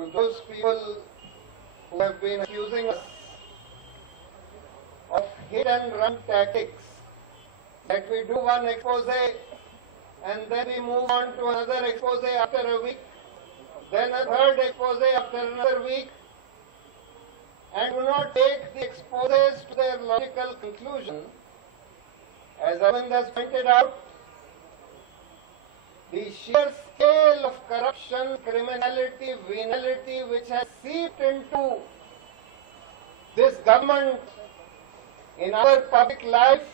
to those people who have been accusing us of hit and run tactics, that we do one expose and then we move on to another expose after a week, then a third expose after another week, and do not take the exposes to their logical conclusion. As Arvind has pointed out, the sheer scale of corruption, criminality, venality which has seeped into this government, in our public life,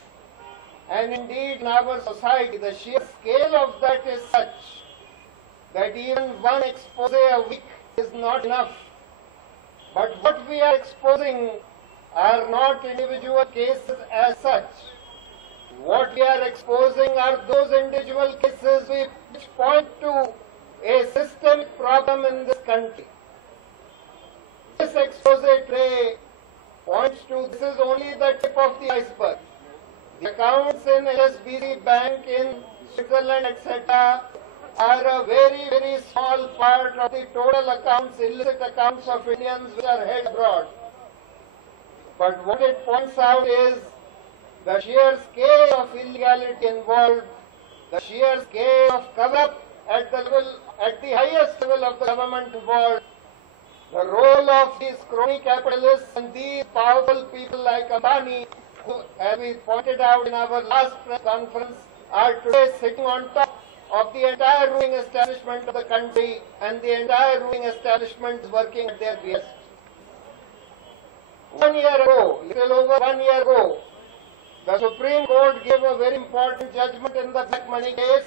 and indeed in our society, the sheer scale of that is such that even one expose a week is not enough. But what we are exposing are not individual cases as such. What we are exposing are those individual cases which point to a systemic problem in this country. This expose today points to this is only the tip of the iceberg. The accounts in HSBC Bank in Switzerland, etc., are a very, very small part of the total accounts, illicit accounts of Indians which are held abroad. But what it points out is the sheer scale of illegality involved, the sheer scale of cover-up at the highest level of the government involved, the role of these crony capitalists and these powerful people like Ambani, who, as we pointed out in our last press conference, are today sitting on top of the entire ruling establishment of the country, and the entire ruling establishment is working at their behest. 1 year ago, little over 1 year ago, the Supreme Court gave a very important judgment in the black money case,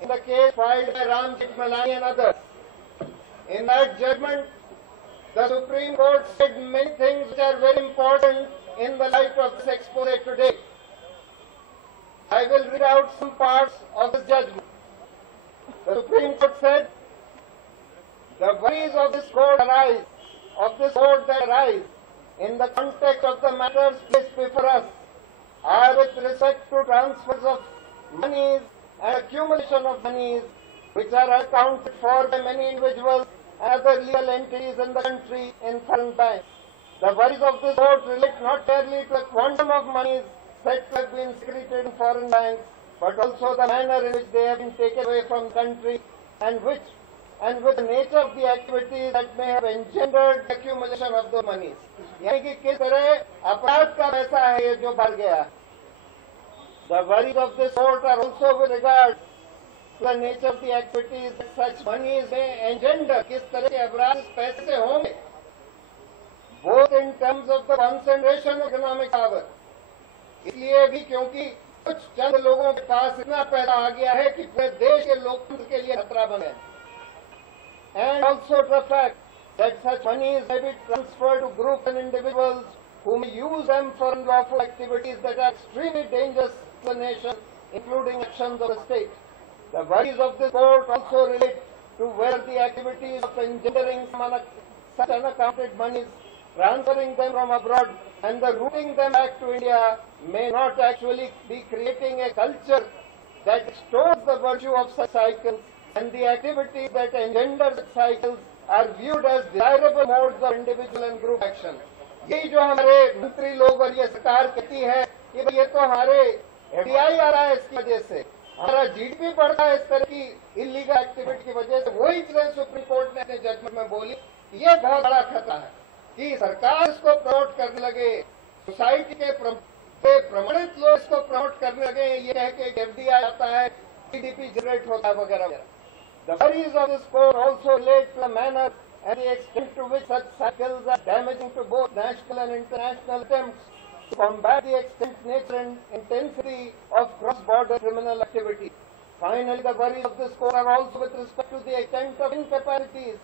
in the case filed by Ram Jethmalani and others. In that judgment, the Supreme Court said many things which are very important in the light of this expose today. I will read out some parts of this judgment. The Supreme Court said, the worries of this court arise, in the context of the matters placed before us, are with respect to transfers of monies and accumulation of monies which are accounted for by many individuals and other legal entities in the country in foreign banks. The worries of this court relate not merely to the quantum of monies said to have been secreted in foreign banks, but also the manner in which they have been taken away from the country and with the nature of the activities that may have engendered the accumulation of those monies. यानी कि किस तरह अपराध का पैसा है ये जो बढ़ गया. The worries of this court are also with regard to the nature of the activities that such monies may engender. किस तरह के अपराध इस पैसे से होंगे, both in terms of the concentration of economic power. इसलिए भी क्योंकि कुछ चंद लोगों के पास इतना पैसा आ गया है कि पूरे देश के लोकतंत्र के लिए खतरा बन गया. And also the fact that such monies may be transferred to groups and individuals who may use them for unlawful activities that are extremely dangerous to the nation, including actions of the state. The worries of this court also relate to whether the activities of engendering such unaccounted monies, transferring them from abroad, and the routing them back to India may not actually be creating a culture that extols the virtue of such cycles, and the activities that engender such cycles are viewed as desirable modes of individual and group action. यही जो हमारे मंत्री लोग और ये सरकार कहती है कि ये तो हमारे FDI आ रहा है, इसकी वजह से हमारा GDP बढ़ता है इस तरह की इलीगल एक्टिविटी की वजह से, वही चीजें सुप्रीम कोर्ट ने अपने जजमेंट में बोली. ये बहुत बड़ा खतरा है कि सरकार इसको प्रमोट करने लगे, सोसाइटी के प्रमाणित लोग इसको प्रमोट करने लगे, ये कह के FDI आता है, GDP जनरेट होता है वगैरह वगैरह. The worries of this court also relate to the manner and the extent to which such cycles are damaging to both national and international attempts to combat the extent, nature and intensity of cross-border criminal activity. Finally, the worries of this court are also with respect to the extent of incapacities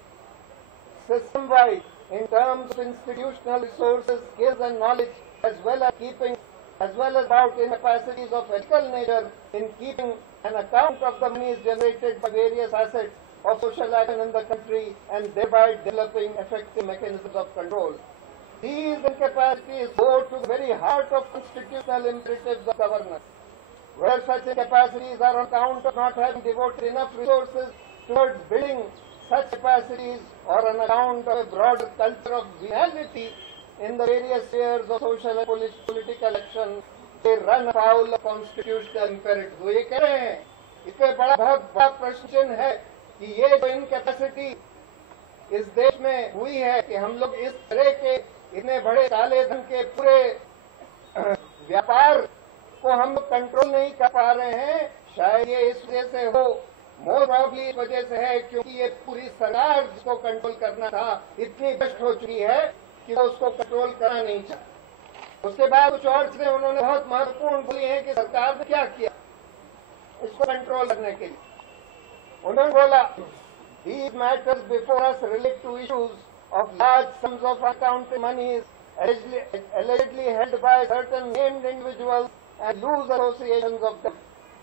system-wide in terms of institutional resources, skills and knowledge, as well as about incapacities of ethical nature in keeping an account of the monies generated by various assets of social action in the country and thereby developing effective mechanisms of control. These incapacities go to the very heart of constitutional imperatives of governance. Where such incapacities are on account of not having devoted enough resources towards building such capacities or on account of a broader culture of venality in the various spheres of social and political action, they run afoul of constitutional imperatives. वो ये कह रहे हैं, इस पे बहुत बड़ा प्रश्न है कि ये जो इनकैपेसिटी इस देश में हुई है कि हम लोग इस तरह के इतने बड़े काले धन के पूरे व्यापार को हम लोग कंट्रोल नहीं कर पा रहे हैं। शायद ये इस वजह से हो, मोर प्रॉब्ली इस वजह से है क्योंकि ये पूरी सरकार जिसको कंट्रोल करना था इतनी भ्रष्ट हो चुकी है कि वो उसको कंट्रोल करना नहीं चाहती। उसके बाद कुछ और चीजें उन्होंने बहुत महत्वपूर्ण बोली हैं कि सरकार ने क्या किया इसको कंट्रोल करने के लिए। उन्होंने बोला, these matters before us relate to issues of large sums of unaccounted monies allegedly held by certain named individuals and loose associations of them.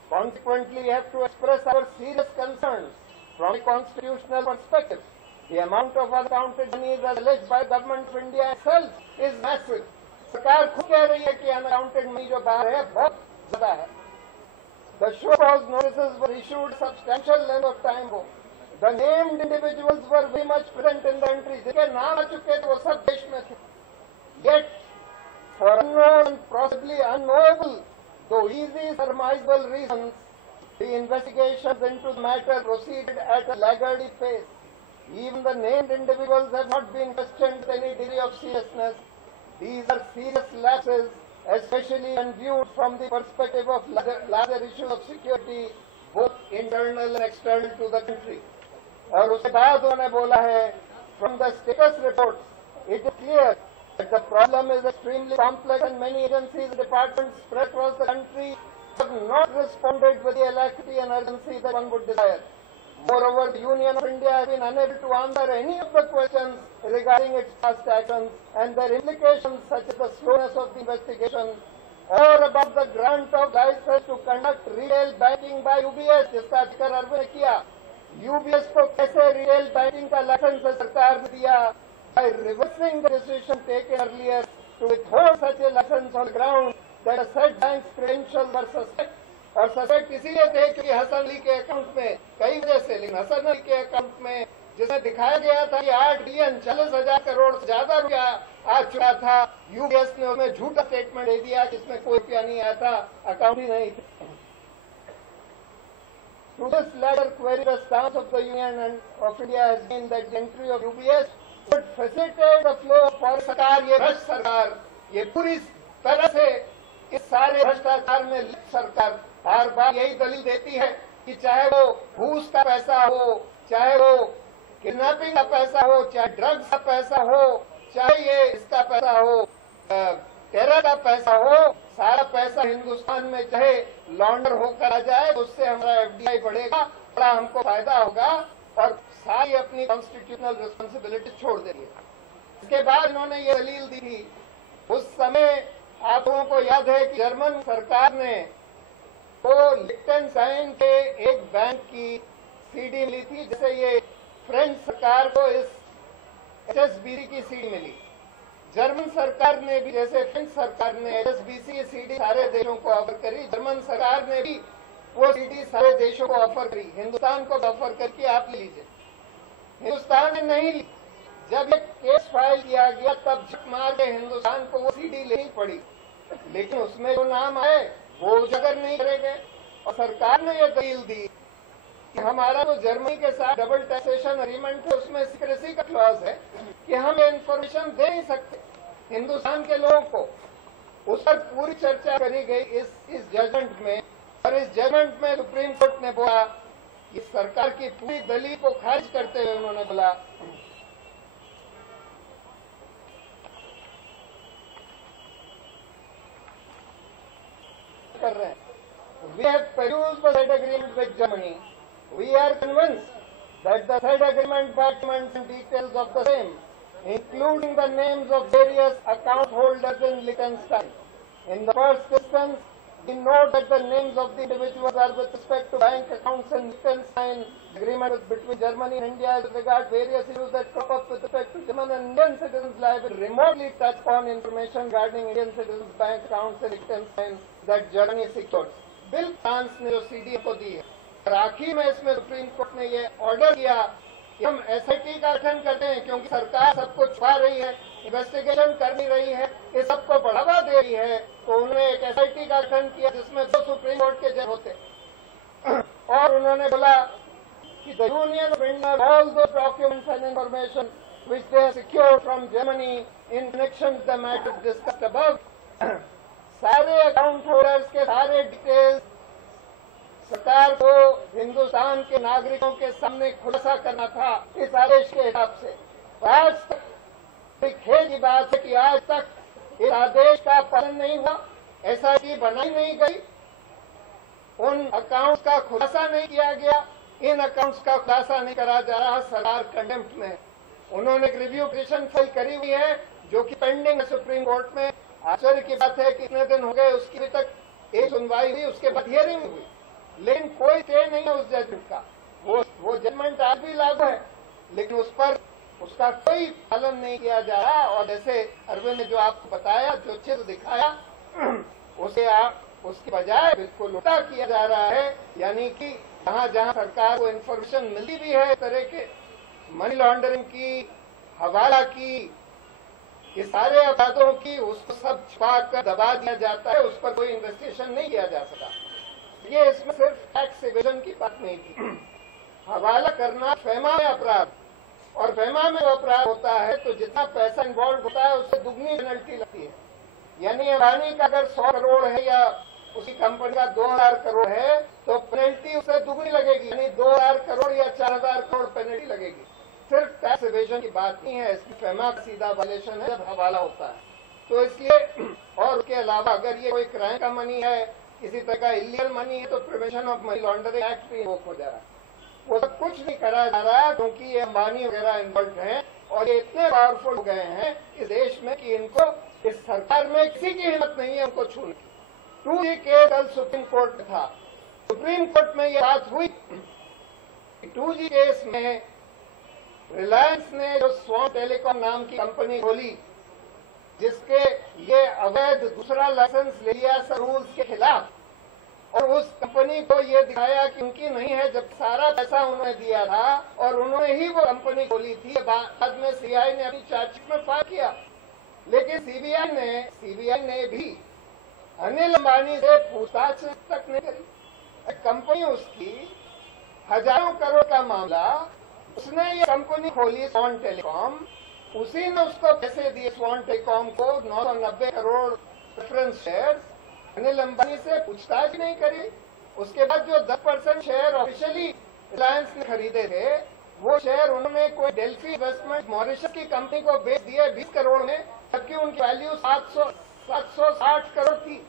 Consequently, we have to express our serious concerns from a constitutional perspective. The amount of unaccounted monies as alleged by the government of India itself is massive. सरकार खुद कह रही है कि unaccounted money जो बाहर है बहुत ज्यादा है। The show cause notices were issued substantial length of time ago. The named individuals were very much present in the entry. जिनके नाम आ चुके थे वो सब देश में थे। Yet, for unknown and possibly unknowable, though easy surmisable reasons, the investigations into the matter proceeded at a laggard pace. Even the named individuals have not been questioned with any degree of seriousness. These are serious lapses, especially when viewed from the perspective of larger issues of security, both internal and external to the country. और उसके बाद उन्होंने बोला है, from the status reports, it is clear that the problem is extremely complex and many agencies and departments spread across the country have not responded with the alacrity and urgency that one would desire. Moreover, the Union of India has been unable to answer any of the questions regarding its past actions and their implications such as the slowness of the investigation or about the grant of license to conduct retail banking by UBS, जिसका जिक्र अरविंद ने किया। UBS को कैसे retail banking का licence सरकार ने दिया? By reversing the decision taken earlier to withhold such a license on the ground that a said bank's credentials were suspect. और सस्पेक्ट इसीलिए थे क्योंकि हसन अली के अकाउंट में कई वजह से, लेकिन हसन अली के अकाउंट में जिसमें दिखाया गया था कि 8 बिलियन 40,000 करोड़ से ज्यादा रुपया आ चुका था, यूबीएस ने उसमें झूठा स्टेटमेंट दे दिया जिसमें कोई रुपया नहीं आया था, अकाउंट ही नहीं था। To this latter query, the stance of the Union and of India has been that the entry of UBS would facilitate the flow of foreign सरकार, ये भ्रष्ट सरकार, ये पूरी तरह से इस सारे भ्रष्टाचार में लिप्त सरकार बार बार यही दलील देती है कि चाहे वो घूस का पैसा हो, चाहे वो किडनैपिंग का पैसा हो, चाहे ड्रग्स का पैसा हो, चाहे ये इसका पैसा हो, टेरर का पैसा हो, सारा पैसा हिंदुस्तान में चाहे लॉन्डर होकर आ जाए, उससे हमारा एफडीआई बढ़ेगा, बड़ा हमको फायदा होगा और सारी अपनी कॉन्स्टिट्यूशनल रिस्पॉन्सिबिलिटी छोड़ देंगे। इसके बाद उन्होंने ये दलील दी थी, उस समय आप लोगों को याद है कि जर्मन सरकार ने तो लिechtenstein के एक बैंक की सीडी मिली थी, जैसे ये फ्रेंच सरकार को इस एचएसबीसी की सीडी मिली। जर्मन सरकार ने भी, जैसे फ्रेंच सरकार ने एचएसबीसी की सीडी सारे देशों को ऑफर करी, जर्मन सरकार ने भी वो सीडी सारे देशों को ऑफर करी, हिंदुस्तान को ऑफर करके आप ले लीजिए। हिंदुस्तान ने नहीं ली। जब एक केस फाइल किया गया तब झक मार के हिंदुस्तान को वो सीडी लेनी पड़ी, लेकिन उसमें जो नाम आए वो उजागर नहीं करे गए। और सरकार ने ये दलील दी कि हमारा जो जर्मनी के साथ डबल टैक्सेशन एग्रीमेंट है उसमें सीक्रेसी का क्लॉज है कि हम ये इन्फॉर्मेशन दे नहीं सकते हिंदुस्तान के लोगों को। उस पर पूरी चर्चा करी गई इस जजमेंट में, और इस जजमेंट में सुप्रीम कोर्ट ने बोला कि सरकार की पूरी दलील को खारिज करते हुए उन्होंने बोला कर रहे हैं, we have perused the said agreement with Germany. We are convinced that the said agreement documents and details of the same, including the names of various account holders in Liechtenstein. In the first instance, we note that the names of the individuals are with respect to bank accounts in Liechtenstein. The agreement is between Germany and India as regards various issues that crop up with respect to German and Indian citizens' liability remotely touch upon information regarding Indian citizens' bank accounts in Liechtenstein that Germany secures. Bill France ने जो CD को दी है, और आखिर में इसमें supreme court ने ये ऑर्डर किया कि हम SIT का गठन करते हैं क्योंकि सरकार सबको छुपा रही है, इन्वेस्टिगेशन कर नहीं रही है, ये सबको बढ़ावा दे रही है, तो उन्होंने एक SIT का गठन किया जिसमें 2 सुप्रीम कोर्ट के जज होते और उन्होंने बोला कि the union of India all दो documents and information which they have secured from Germany in connection with the matters discussed above. सारे अकाउंट होल्डर्स के सारे डिटेल्स सरकार को हिंदुस्तान के नागरिकों के सामने खुलासा करना था इस आदेश के हिसाब से। आज तक खेद की बात है कि आज तक इस आदेश का पालन नहीं हुआ, SIT बनाई नहीं गई, उन अकाउंट्स का खुलासा नहीं किया गया, इन अकाउंट्स का खुलासा नहीं करा जा रहा, सरकार कंडेम्प्ट में। उन्होंने एक रिव्यू पिटीशन फाइल करी हुई है जो कि पेंडिंग है सुप्रीम कोर्ट में। आश्चर्य की बात है कितने दिन हो गए उसकी अभी तक एक सुनवाई हुई, उसके बाद हियरिंग हुई, लेकिन कोई स्टे नहीं है उस जजमेंट का। वो जजमेंट आज भी लागू है, लेकिन उस पर उसका कोई पालन नहीं किया जा रहा। और जैसे अरविंद ने जो आपको बताया, जो चित्र दिखाया, उसके बजाय बिल्कुल उल्टा किया जा रहा है, यानी कि जहां जहां सरकार को इन्फॉर्मेशन मिली भी है इस तरह के मनी लॉन्ड्रिंग की, हवाला की, ये सारे अपराधों की, उसको सब छुपा कर दबा दिया जाता है, उस पर कोई इन्वेस्टिगेशन नहीं किया जा सका। ये इसमें सिर्फ टैक्स एवेजन की बात नहीं थी। हवाला करना फेमा में अपराध, और फेमा में अपराध होता है तो जितना पैसा इन्वॉल्व होता है उससे दुगनी पेनल्टी लगती है। यानी अडानी का अगर 100 करोड़ है या उसी कंपनी का 2000 करोड़ है तो पेनल्टी उससे दुगनी लगेगी, यानी 2000 करोड़ या 4000 करोड़ पेनल्टी लगेगी। सिर्फ टैक्स एवेजन की बात नहीं है, इसमें फेमा का सीधा वायलेशन है जब हवाला होता है। तो इसलिए, और उसके अलावा अगर ये कोई क्राइम का मनी है, किसी तरह का इलीगल मनी है, तो prevention of money laundering act भी इन्वोक हो जा रहा है। वो सब कुछ नहीं करा जा रहा क्योंकि ये अंबानी वगैरह इन्वॉल्व हैं और ये इतने पावरफुल हो गए हैं इस देश में कि इनको, इस सरकार में किसी की हिम्मत नहीं है उनको छूने की। 2G केस कल सुप्रीम कोर्ट में था, सुप्रीम कोर्ट में ये बात हुई 2G केस में रिलायंस ने जो स्वान टेलीकॉम नाम की कंपनी खोली, जिसके ये अवैध दूसरा लाइसेंस ले लिया सर रूल्स के खिलाफ, और उस कंपनी को ये दिखाया कि उनकी नहीं है, जब सारा पैसा उन्होंने दिया था और उन्होंने ही वो कंपनी खोली थी। बाद में CBI ने अपनी चार्जशीट में फाइल किया, लेकिन CBI ने भी अनिल अंबानी से पूछताछ तक नहीं करी। कंपनी उसकी हजारों करोड़ का मामला, उसने ये कंपनी खोली स्वान टेलीकॉम, उसी ने उसको पैसे दिए स्वान टेलीकॉम को 990 करोड़ प्रेफरेंस शेयर, अनिल अंबानी से पूछताछ नहीं करी। उसके बाद जो 10% शेयर ऑफिशियली रिलायंस ने खरीदे थे, वो शेयर उन्होंने कोई डेल्फी इन्वेस्टमेंट मॉरिशस की कंपनी को बेच दिए 20 करोड़ में, जबकि उनकी वैल्यू 760 करोड़ थी।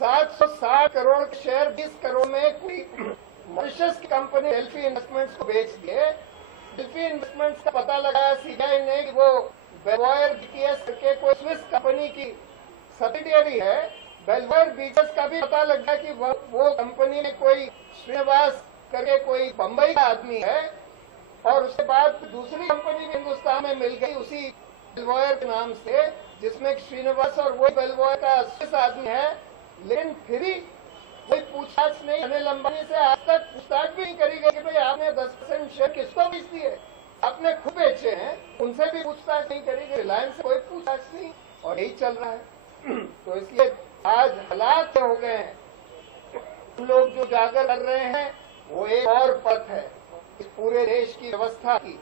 760 करोड़ के शेयर 20 करोड़ में कोई मॉरिशस की कंपनी डेल्फी इन्वेस्टमेंट्स को बेच दिए। डेल्फी इन्वेस्टमेंट्स का पता लगाया CBI ने कि वो बेलवायर BTS करके कोई स्विस कंपनी की सब्सिडियरी है। बेलवायर BTS का भी पता लग गया कि वो कंपनी में कोई श्रीनिवास करके कोई बम्बई का आदमी है, और उसके बाद दूसरी कंपनी भी हिंदुस्तान में मिल गई उसी बेलवायर के नाम से, जिसमें श्रीनिवास और वही बेलवायर का स्विस आदमी है। लेकिन फिर ही कोई पूछताछ नहीं, अनिल अंबानी से आज तक पूछताछ भी नहीं करी गई कि भाई आपने 10% शेयर किसको बेच दिए, आपने खुद बेचे हैं, उनसे भी पूछताछ नहीं करी गई। रिलायंस से कोई पूछताछ नहीं, और यही चल रहा है। तो इसलिए आज हालात हो गए हैं, हम लोग जो जागर कर रहे हैं वो एक और पथ है इस पूरे देश की व्यवस्था की,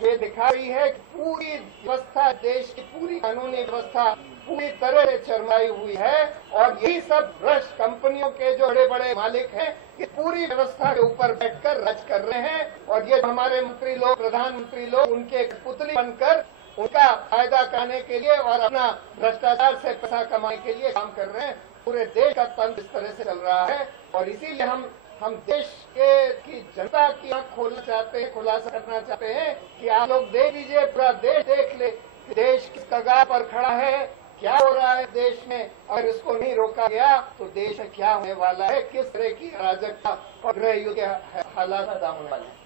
जो ये दिखा रही है कि पूरी व्यवस्था, देश की पूरी कानूनी व्यवस्था पूरी तरह से चरमाई हुई है, और यही सब भ्रष्ट कंपनियों के जो बड़े बड़े मालिक हैं, ये पूरी व्यवस्था के ऊपर बैठकर राज कर रहे हैं। और ये हमारे मंत्री लोग, प्रधानमंत्री लोग, उनके एक पुतली बनकर उनका फायदा करने के लिए और अपना भ्रष्टाचार से पैसा कमाने के लिए काम कर रहे हैं। पूरे देश का तंत्र इस तरह से चल रहा है, और इसीलिए हम देश की जनता की आंख खोलना चाहते हैं, खुलासा करना चाहते हैं कि आप लोग देख लीजिए, पूरा देश देख ले कि देश किस कगार पर खड़ा है, क्या हो रहा है देश में। अगर इसको नहीं रोका गया तो देश में क्या होने वाला है, किस तरह की अराजकता और गृह युद्ध के हालात पैदा होने वाले हैं।